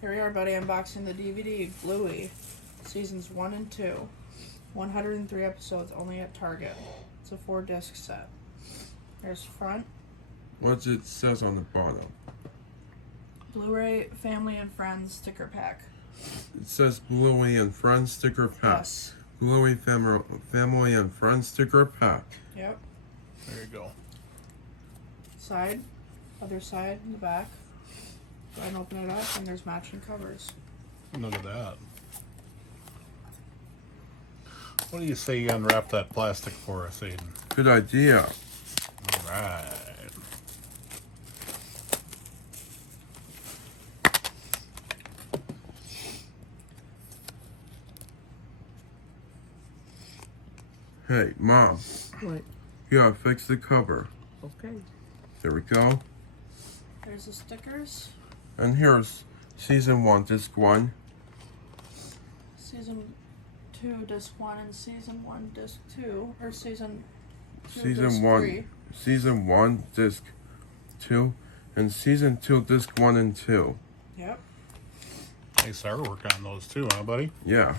Here we are, buddy, unboxing the DVD, Bluey, seasons 1 and 2. 103 episodes, only at Target. It's a 4-disc set. Here's front. What it says on the bottom? Blu-ray Family and Friends sticker pack. It says Bluey and Friends sticker pack. Yes. Bluey Family and Friends sticker pack. Yep. There you go. Side. Other side in the back. Go ahead and open it up, and there's matching covers. Look at that. What do you say you unwrap that plastic for us, Aiden? Good idea. All right. Hey, Mom. What? You gotta fix the cover. Okay. There we go. There's the stickers. And here's season 1, disc 1. Season 2, disc 1, and season 1, disc 2. Or season 2, Season disc 1, 3. season 1, disc 2, and season 2, disc 1 and 2. Yep. Nice artwork on those too, huh, buddy? Yeah.